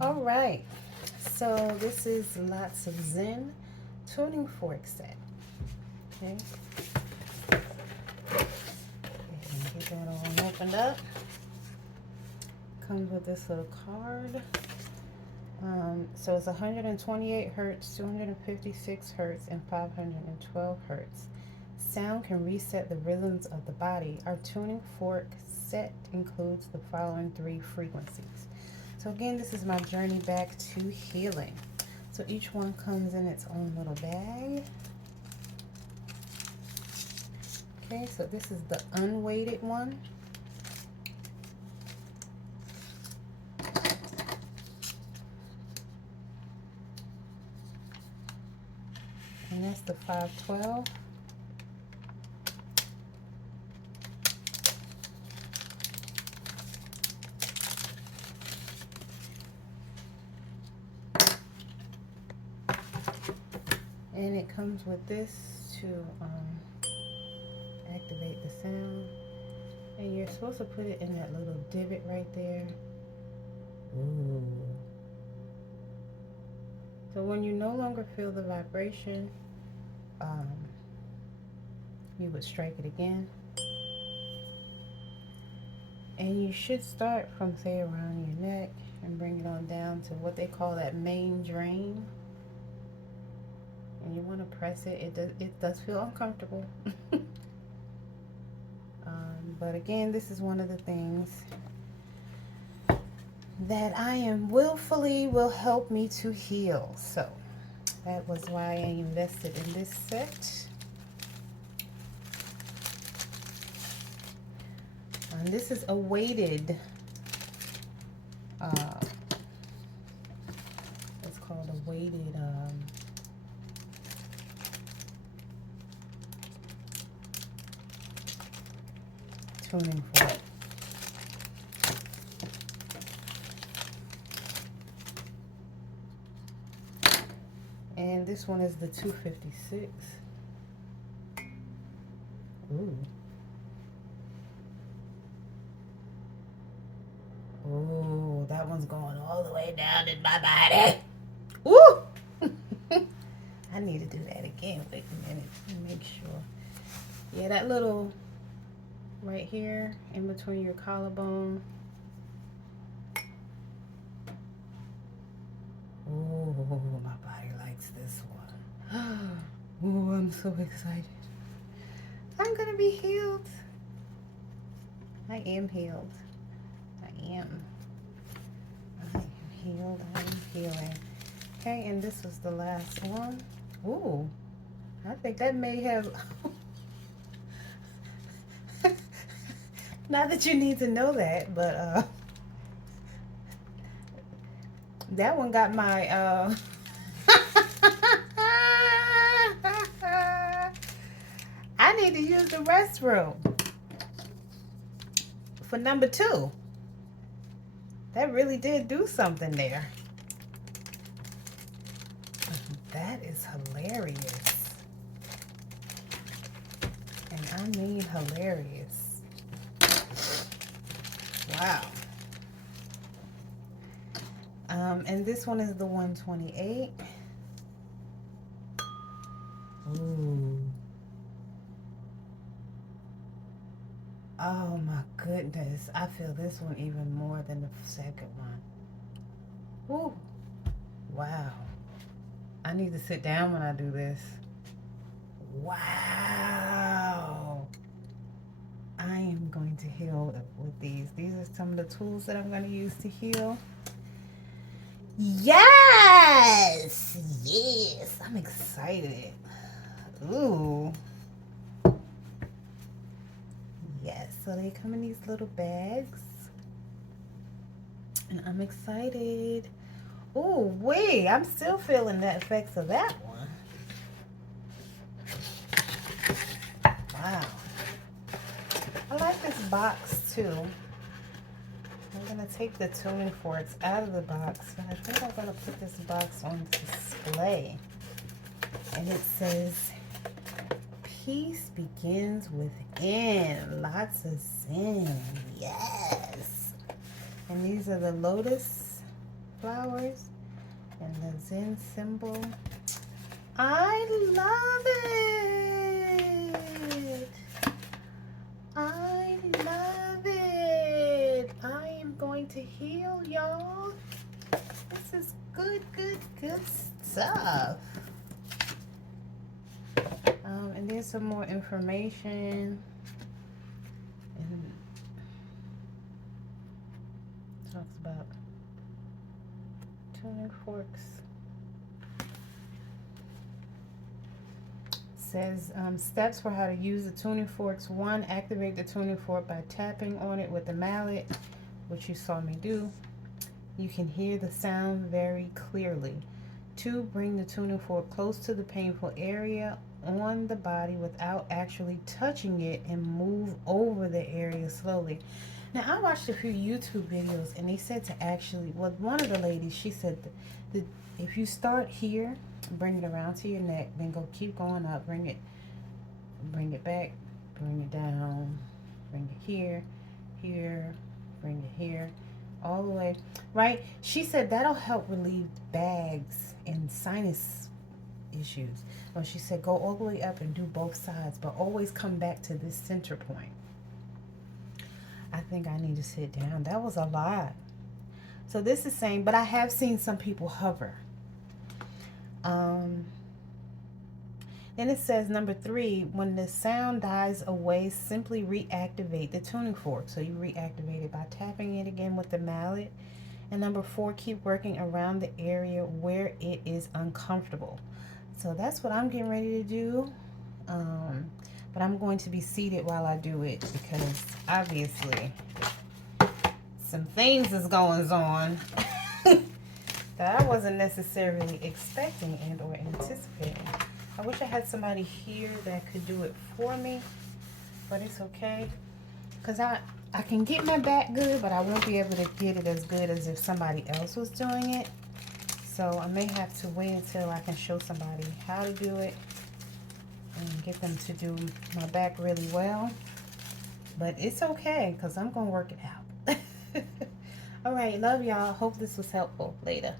All right, so this is lots of Zen Tuning Fork Set. Okay, get that all opened up. Comes with this little card. So it's 128 hertz, 256 hertz, and 512 hertz. Sound can reset the rhythms of the body. Our tuning fork set includes the following 3 frequencies. So again, this is my journey back to healing. So each one comes in its own little bag. Okay, so this is the unweighted one. And that's the 512. And it comes with this to activate the sound. And you're supposed to put it in that little divot right there. Ooh. So when you no longer feel the vibration, you would strike it again. And you should start from, say, around your neck and bring it on down to what they call that main drain. And you want to press it. It does feel uncomfortable. But again, this is one of the things that I am willfully will help me to heal. So that was why I invested in this set. And this is a weighted, it's called a weighted, tuning fork. And this one is the 256. Ooh. Ooh, that one's going all the way down in my body. Ooh! I need to do that again. Wait a minute. Let me make sure. Yeah, that little right here in between your collarbone. Ooh, my body likes this one. Ooh, I'm so excited. I'm gonna be healed. I am healed. I am healed. I am healing. Okay, and this was the last one. Ooh, I think that may have. Not that you need to know that, but that one got my I need to use the restroom for number 2. That really did do something there. That is hilarious. And I mean hilarious. Wow. And this one is the 128. Ooh. Oh my goodness. I feel this one even more than the second one. Ooh. Wow. I need to sit down when I do this. Wow. I am going to heal with these. These are some of the tools that I'm going to use to heal. Yes! Yes! I'm excited. Ooh. Yes, so they come in these little bags. And I'm excited. Ooh, wait, I'm still feeling the effects of that one. Wow. I like this box too. I'm going to take the tuning forks out of the box, but I think I'm going to put this box on display. And it says, peace begins within. Lots of Zen. Yes. And these are the lotus flowers and the Zen symbol. I love it. I love it. I am going to heal, y'all. This is good, good, good stuff. And there's some more information. And talks about tuning forks. Says steps for how to use the tuning forks. 1, activate the tuning fork by tapping on it with the mallet, which you saw me do. You can hear the sound very clearly. 2, bring the tuning fork close to the painful area on the body without actually touching it and move over the area slowly. Now, I watched a few YouTube videos and they said to actually, well, one of the ladies, she said that if you start here, bring it around to your neck, then keep going up, bring it back, bring it down, bring it here, bring it here, all the way, right? She said that'll help relieve bags and sinus issues. So she said go all the way up and do both sides, but always come back to this center point. I think I need to sit down. That was a lot. So this is saying, but I have seen some people hover. Then it says number 3, when the sound dies away, simply reactivate the tuning fork. So you reactivate it by tapping it again with the mallet. And number 4, keep working around the area where it is uncomfortable. So that's what I'm getting ready to do. But I'm going to be seated while I do it because obviously some things is going on that I wasn't necessarily expecting and or anticipating. I wish I had somebody here that could do it for me, but it's okay. Because I can get my back good, but I won't be able to get it as good as if somebody else was doing it. So I may have to wait until I can show somebody how to do it and get them to do my back really well. But it's okay because I'm going to work it out. All right, love y'all. Hope this was helpful. Later.